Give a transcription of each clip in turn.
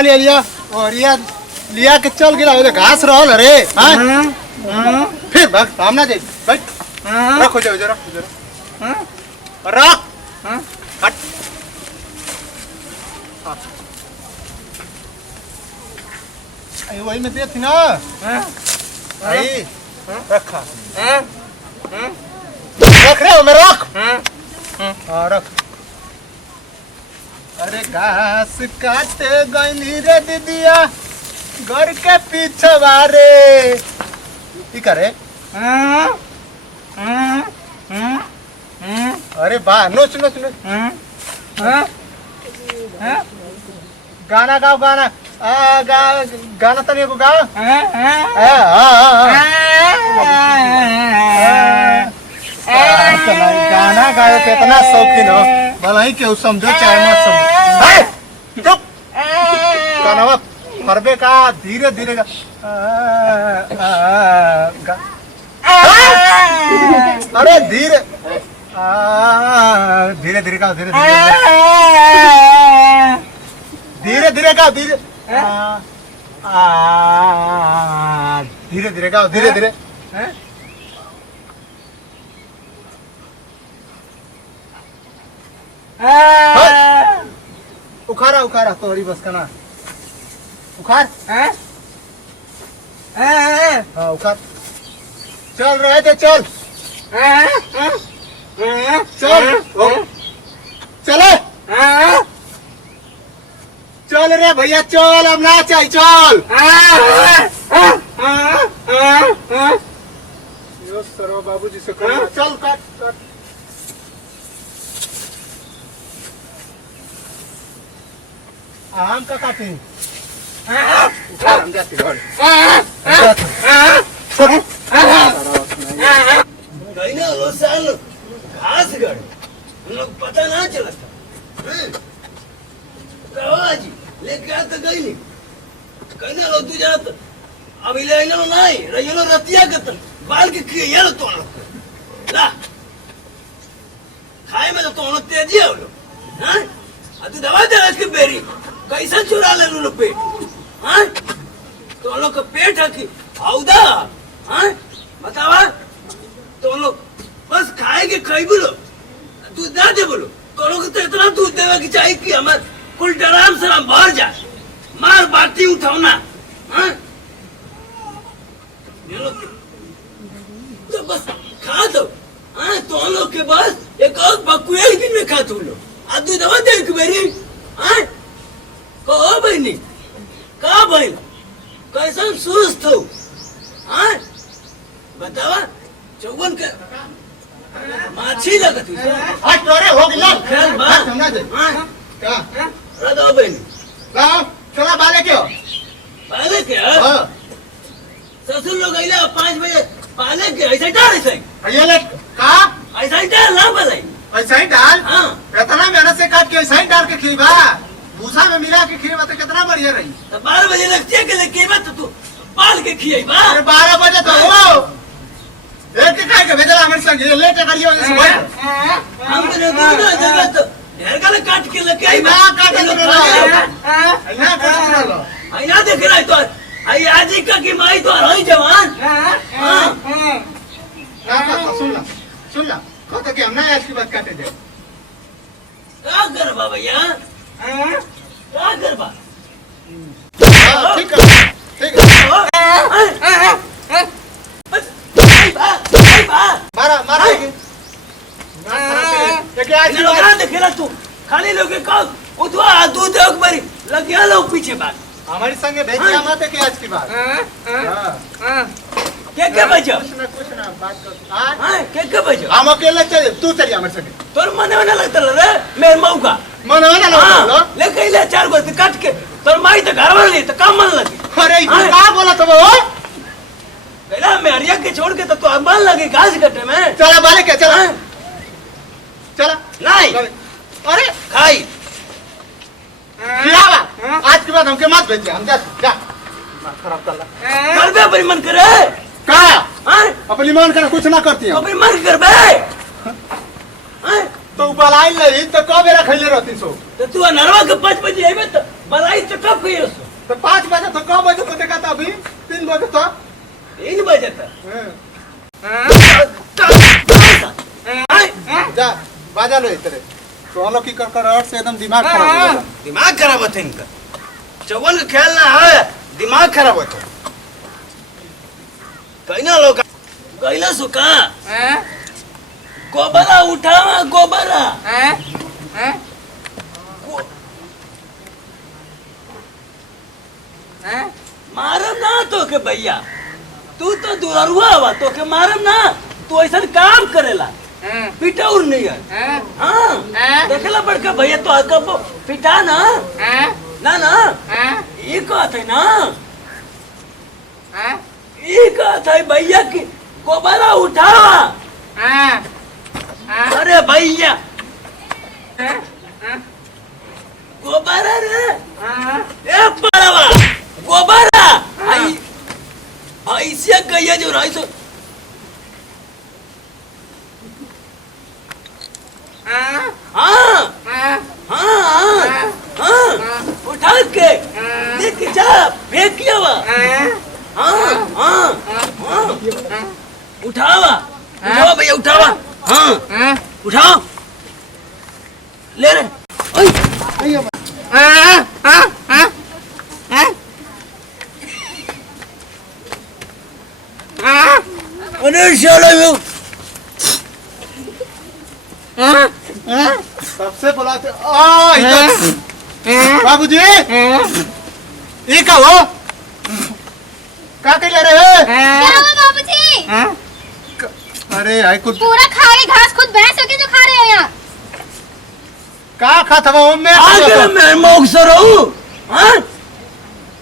लिया लिया लिया और लिया के चल गिरा घास रहल रे। फिर भाग सामना दे भाई रखो जाओ जरा रख हट आई वही में दे थी ना आई रखा रख रे मैं रख हाँ रख। अरे घास काटे गईनी रे दीदिया घर के पीछे वारे की करे। अरे बा नोच नोच नोच गाना गाओ गाना गाना तनिया को गाओ। गाना गायो कितना शौकीन हो भला ही केहू समझो चाहे मत समझो। चुप गाना फरबे का धीरे धीरे अरे धीरे धीरे धीरे का धीरे धीरे धीरे का धीरे धीरे धीरे का धीरे धीरे उखाड़ा उखाड़ा तोहरी बस का ना उखाड़ हाँ उखाड़ चल रहे थे चल चल चले चल रे भैया चल अब ना चाहिए चल सरो बाबूजी से चल काट काट आम का काटे हम जाते घर कहना लो साल घास गड़ लोग पता ना चला था जी लेके आता गई नहीं कहना लो तू जात अब ले लो नहीं रही लो रतिया के बाल के खिए यार तो ला खाए में तो तेजी है लो हां तू दवा दे इसके बेरी कैसे चुरा ले लो पेट हां तो लोग का पेट है कि औदा हां बतावा तो लोग बस खाएंगे खाई बोलो दूध ना दे बोलो तो लोग तो इतना दूध देवे की चाहिए कि हमार कुल डराम सराम भर जाए मार बाटी उठाओ ना हां ये लोग तो बस खा दो हां तो लोग के बस एक और बकुए एक दिन में खा तू लो आ दूध दवा दे एक बेरी हां कहो बहनी का बहन कैसा सुस्त हो हां बतावा चौवन के माछी लगत है आज तोरे हो गया खेल बात समझा दे हां का रदो बहनी लाओ चला बाले क्यों पाले के हां ससुर लोग आइला 5 बजे पाले के ऐसे डाल ऐसे ये ले का ऐसा ही डाल ना बलाई ऐसा ही डाल हां इतना मेहनत से काट के ऐसा ही डाल के खीबा भूसा में मिला के खीबा तो कितना बढ़िया रही। तो 12 बजे लगती है कि लेके मत तू पाल के खियाई बा अरे 12 बजे तो हो एक के खाए के भेजला हमर संग लेट करियो से भाई हम तो ना जगह तो ढेर गले काट के लेके आई ना काट के ना काट लो आई ना देख रहा है तो आई आजी का की माई तो रही जवान हां ना सुन ला कहते कि हम ना आज की बात काटे दे का करबा भैया का करबा ठीक है मारा मारा लेकिन आज लोग ना देखेला तू खाली लोग के का उठवा दूध एक बारी लगिया लो पीछे बात हमारी संगे भेजिया मत है कि आज की बात हां क्या बजा कुछ ना बात कर आज हां क्या बजा हम अकेले चल तू चल हमारे संगे तोर मने में ना लगता रे मेरे मऊ का मन ना लो ले कइले 4 गो काट के तोर माई तो घर वाले तो काम मन लगी अरे तू का बोला तो वो पहला मैं हरिया के छोड़ के तो अम्बान लगे घास कटे में चला बाले क्या चला चला नहीं अरे खाई खिलावा आज के बाद हमके मत भेजिए हम जा खराब कर ला कर बे मन करे का हां अपनी मान कर कुछ ना करती अपनी मन कर बे हां तो बलाई लई तो कबे रखले रहती सो तो तू नरवा के 5 बजे आइबे तो बलाई तो कब गई हो? तो 5 बजे तो कब बजे तो देखा था अभी 3 बजे तो 3 बजे तक जा बाजा लो इतरे तो हम लोग की कर कर से एकदम दिमाग खराब हो गया दिमाग खराब होता इनका चौवन का ख्याल ना है दिमाग खराब होता कहना लोग कहना सुका गोबरा उठावा गोबरा मारम ना तो के भैया तू तो दुररुआ हुआ तो के मारम ना तू ऐसा काम करेला पिटाउर नहीं है हाँ देखला बड़का भैया तो आका पिटा ना ना ना ये कहत है ना ये कहत है भैया की गोबरा उठावा अरे भैया गोबरा रे ए पड़वा गोबरा आई ऐसे गैया जो रही तो हाँ हाँ हाँ उठा के देख जा फेंकिया वा हाँ हाँ उठावा उठावा भैया उठावा हाँ उठाओ ले रे अरे चलो सबसे बुलाते बाबूजी ये का हो का कर रहे हो क्या हुआ बाबूजी? अरे आई कुछ पूरा खा गए घास खुद भैंस होके जो खा रहे हो यहाँ। का खाता वो मैं आगे मैं मोग सरो हां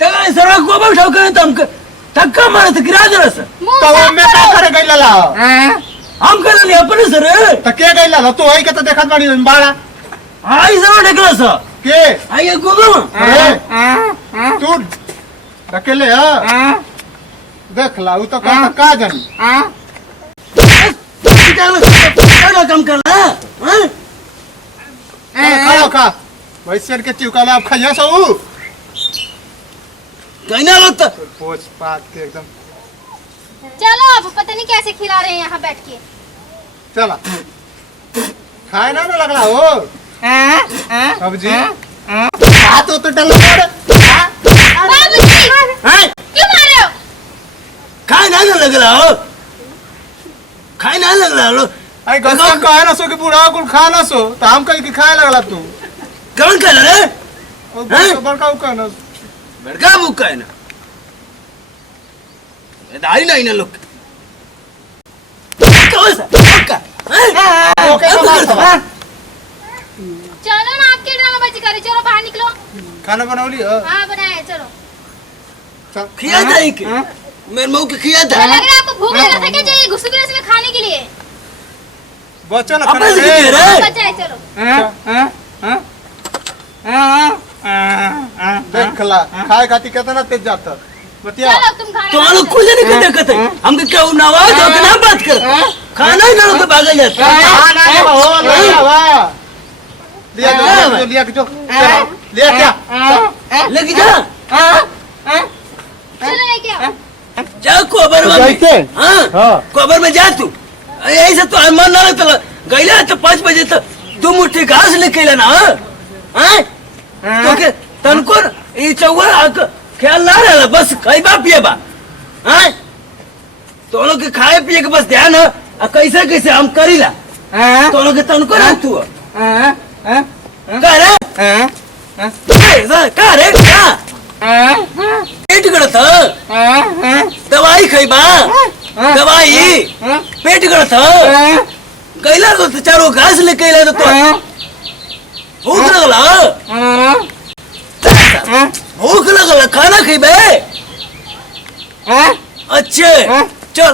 तेरा सरो गोबर उठाओ के तुम धक्का मारे तो गिरा दे रस मुंह तो वो साफ मैं का करो। करे गइला ला हम कर ले अपने सर तो के गइला ला तो आई के तो देखत बाड़ी बाड़ा आई सरो ढकला सा के आई गोबर अरे तू अकेले हां देख ला वो तो का जानी क्या काम कर रहा है खा खा वैसे के चिवकाला आप खाइया सो कहना लगता पोछ पात के एकदम चलो अब पता नहीं कैसे खिला रहे हैं यहाँ बैठ के। चला खाए ना लगला हो अब जी हाथ तो डल मार बाबूजी क्यों मार रहे हो? खाए ना लग रहा हो खाए ना लग रहा हो आई गस्सा काहे ना सो के बूढ़ा कुल खा ना सो तो हम कहीं की खाए लगला तू कौन कर रहा है बड़का का ना बड़का बुक है ना ये दाई नहीं ना लोग कौन सा बुक्का ओके चलो ना आपके ड्रामाबाजी करे चलो बाहर निकलो। खाना बनावली हाँ बनाए चलो। खिया जाए के मेरे मुंह के खिया था तो लग रहा है आपको भूख लगा था क्या चाहिए घुस गए इसमें खाने के लिए? बच्चा ना अपने खाना से रे खिया रे बचाए चलो। देख ला खाए खाती कितना तेज जाता बतिया चलो तुम खाना तो खा लोग लो। कुछ नहीं करते कहते हमको क्या नवाज हो के ना बात कर खाना ही ना लोग भागा जाता खाना के हो लिया वाह लिया जो लिया जो लिया क्या लेके जा चलो लेके आओ। जा कोबर में जाइते? हाँ हाँ। कोबर में जा तू ऐसे तो मन ना लगता गईला तो 5 बजे तक 2 मुट्ठी घास लेके लेना हाँ तो के तनको ये चौवर ख्याल ना रहला बस खाई बा पिए बा हाँ तो लोग के खाए पिए के बस ध्यान है कैसे कैसे हम करीला तो लोग के तनको ना तू का रे का रे का पेट गड़त दवाई खइबा दवाई पेट गड़त कैला तो चारो घास लेके आइला तो भूख लगला भूख लगला खाना खइबे अच्छे चल